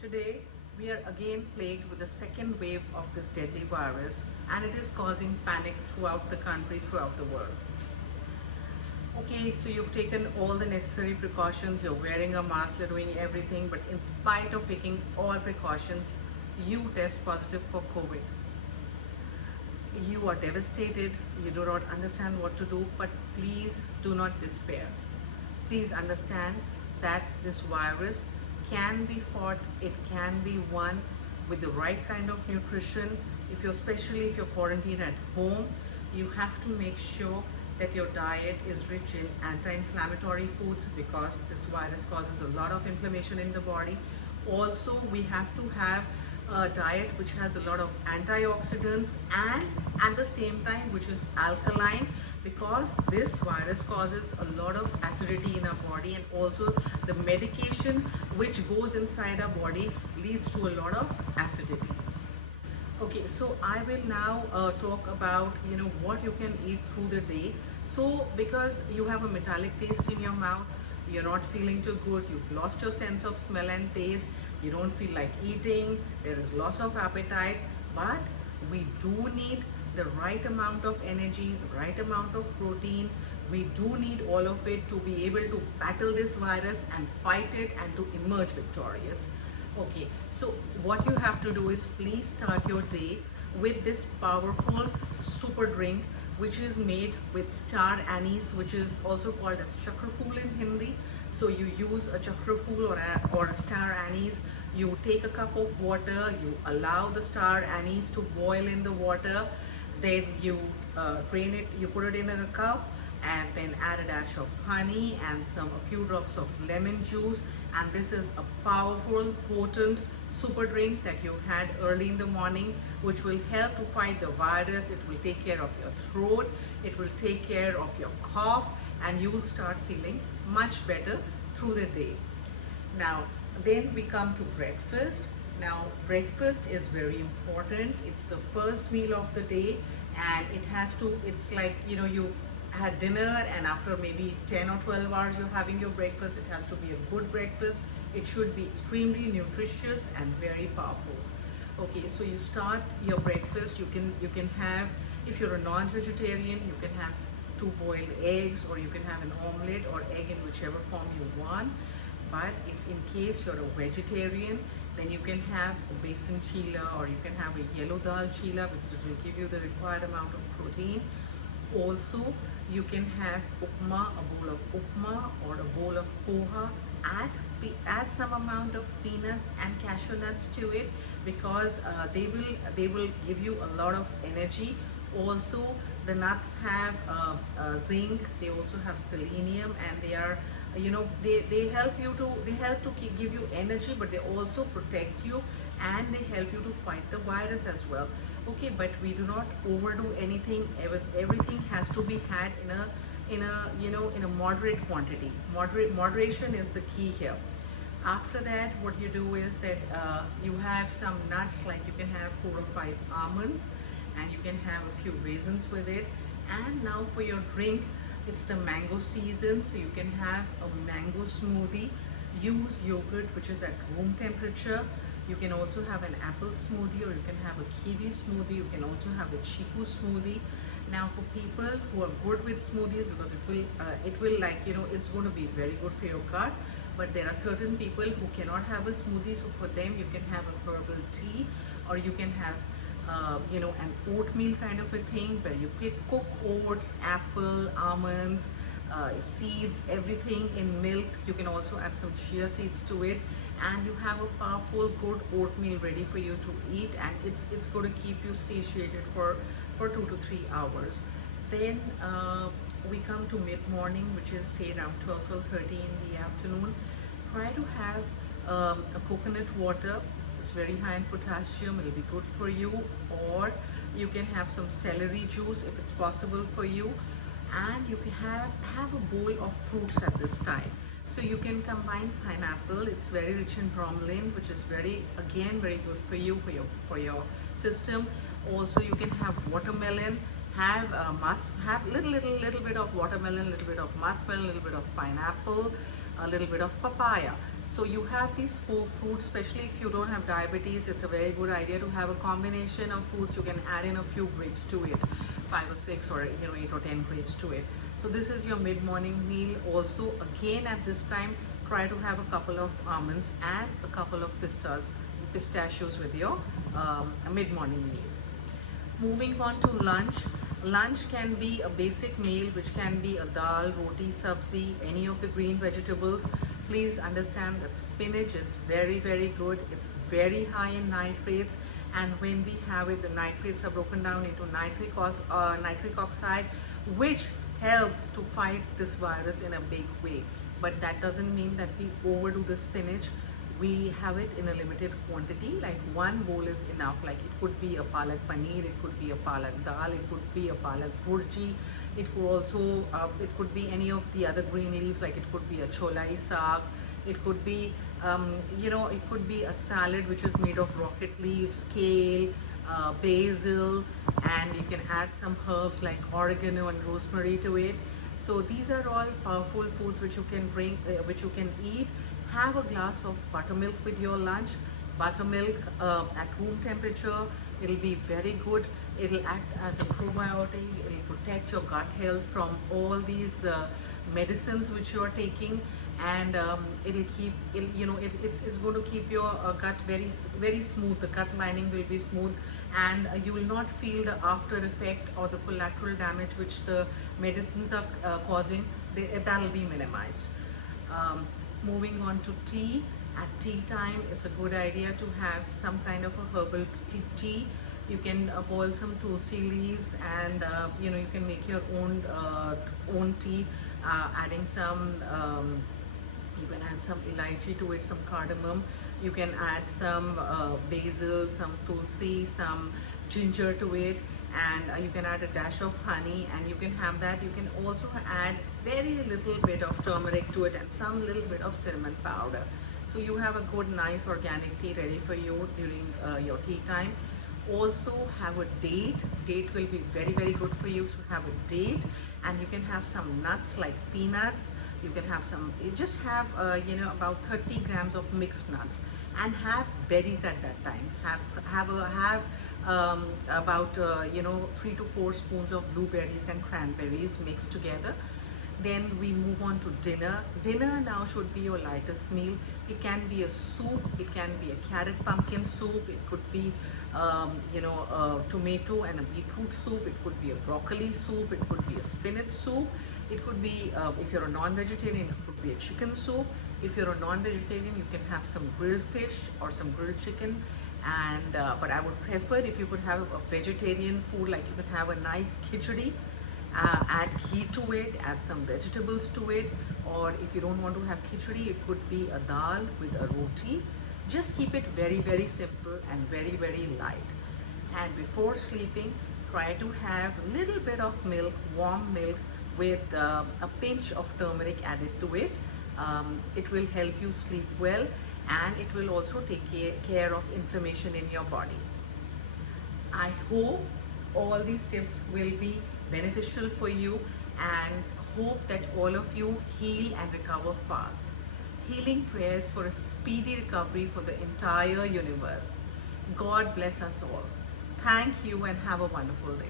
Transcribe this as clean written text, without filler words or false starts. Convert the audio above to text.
Today, we are again plagued with the second wave of this deadly virus, and it is causing panic throughout the country, throughout the world. Okay, so you've taken all the necessary precautions, you're wearing a mask, you're doing everything, but in spite of taking all precautions, you test positive for COVID. You are devastated, you do not understand what to do, but please do not despair. Please understand that this virus can be fought, it can be won with the right kind of nutrition. Especially if you're quarantined at home, you have to make sure that your diet is rich in anti-inflammatory foods, because this virus causes a lot of inflammation in the body. Also, we have to have a diet which has a lot of antioxidants, and at the same time which is alkaline, because this virus causes a lot of acidity in our body, and also the medication which goes inside our body leads to a lot of acidity. Okay, so I will now talk about what you can eat through the day. So because you have a metallic taste in your mouth, you're not feeling too good, you've lost your sense of smell and taste, you don't feel like eating, there is loss of appetite, but we do need the right amount of energy, the right amount of protein. We do need all of it to be able to battle this virus and fight it and to emerge victorious. Okay, so what you have to do is please start your day with this powerful super drink, which is made with star anise, which is also called as chakraful in Hindi. So you use a chakraful or a star anise. You take a cup of water, you allow the star anise to boil in the water, then you drain it, you put it in a cup, and then add a dash of honey and a few drops of lemon juice, and this is a powerful, potent super drink that you had early in the morning, which will help to fight the virus. It will take care of your throat, it will take care of your cough, and you will start feeling much better through the day. Now then we come to breakfast. Now breakfast is very important. It's the first meal of the day, and it's like you've had dinner, and after maybe 10 or 12 hours you're having your breakfast. It has to be a good breakfast. It should be extremely nutritious and very powerful. Okay, so you start your breakfast. You can have, if you're a non-vegetarian, you can have 2 boiled eggs, or you can have an omelette or egg in whichever form you want. But if in case you're a vegetarian, then you can have a besan chila, or you can have a yellow dal chila, which will give you the required amount of protein. Also, you can have upma, a bowl of upma or a bowl of poha. Add some amount of peanuts and cashew nuts to it, because they will give you a lot of energy. Also, the nuts have zinc. They also have selenium, and they are they help to give you energy, but they also protect you, and they help you to fight the virus as well. Okay, but we do not overdo anything. Everything has to be had in a moderate quantity. Moderation is the key here. After that, what you do is that you have some nuts, like you can have 4 or 5 almonds, and you can have a few raisins with it. And now for your drink, it's the mango season, so you can have a mango smoothie. Use yogurt which is at room temperature. You can also have an apple smoothie, or you can have a kiwi smoothie. You can also have a chiku smoothie. Now for people who are good with smoothies, because it will it's going to be very good for your gut, but there are certain people who cannot have a smoothie, so for them you can have a herbal tea, or you can have an oatmeal kind of a thing, where you cook oats, apple, almonds, seeds, everything in milk. You can also add some chia seeds to it, and you have a powerful, good oatmeal ready for you to eat, and it's going to keep you satiated for 2 to 3 hours. Then we come to mid-morning, which is say around 12:30 in the afternoon. Try to have a coconut water. It's very high in potassium, it'll be good for you. Or you can have some celery juice if it's possible for you, and you can have a bowl of fruits at this time. So you can combine pineapple. It's very rich in bromelain, which is very good for you, for your system. Also, you can have watermelon. Have little bit of watermelon, little bit of muskmelon, little bit of pineapple, a little bit of papaya. So you have these four foods, especially if you don't have diabetes, it's a very good idea to have a combination of foods. You can add in a few grapes to it, 5 or 6 or 8 or 10 grapes to it. So this is your mid-morning meal. Also, again at this time, try to have a couple of almonds and a couple of pistachios with your mid-morning meal. Moving on to lunch. Lunch can be a basic meal, which can be a dal, roti, sabzi, any of the green vegetables. Please understand that spinach is very, very good. It's very high in nitrates, and when we have it, the nitrates are broken down into nitric oxide, which helps to fight this virus in a big way. But that doesn't mean that we overdo the spinach. We have it in a limited quantity, like one bowl is enough. Like it could be a palak paneer, it could be a palak dal, it could be a palak burji, it could also it could be any of the other green leaves, like it could be a cholai saag, it could be it could be a salad which is made of rocket leaves, kale, basil, and you can add some herbs like oregano and rosemary to it. So these are all powerful foods which you can which you can eat. Have a glass of buttermilk with your lunch. Buttermilk at room temperature, it'll be very good. It'll act as a probiotic. It'll protect your gut health from all these medicines which you are taking, and it's going to keep your gut very smooth. The gut lining will be smooth, and you will not feel the after effect or the collateral damage which the medicines are causing. That'll be minimized. Moving on to tea. At tea time, it's a good idea to have some kind of a herbal tea. You can boil some tulsi leaves, and you can make your own tea, adding some you can add some elaichi to it, some cardamom. You can add some basil, some tulsi, some ginger to it, and you can add a dash of honey, and you can have that. You can also add very little bit of turmeric to it and some little bit of cinnamon powder. So you have a good, nice organic tea ready for you during your tea time. Also have a date. Date will be very, very good for you. So have a date, and you can have some nuts like peanuts. You can have some, just have about 30 grams of mixed nuts, and have berries at that time. Have about 3 to 4 spoons of blueberries and cranberries mixed together. Then we move on to dinner. Dinner now should be your lightest meal. It can be a soup, it can be a carrot pumpkin soup, it could be a tomato and a beetroot soup, it could be a broccoli soup, it could be a spinach soup, it could be, if you're a non-vegetarian, it could be a chicken soup. If you're a non-vegetarian, you can have some grilled fish or some grilled chicken. And but I would prefer if you could have a vegetarian food, like you could have a nice khichdi. Add ghee to it, add some vegetables to it, or if you don't want to have khichdi, it could be a dal with a roti. Just keep it very, very simple and very, very light. And before sleeping, try to have a little bit of milk, warm milk, with a pinch of turmeric added to it. It will help you sleep well, and it will also take care of inflammation in your body. I hope all these tips will be beneficial for you, and hope that all of you heal and recover fast. Healing prayers for a speedy recovery for the entire universe. God bless us all. Thank you, and have a wonderful day.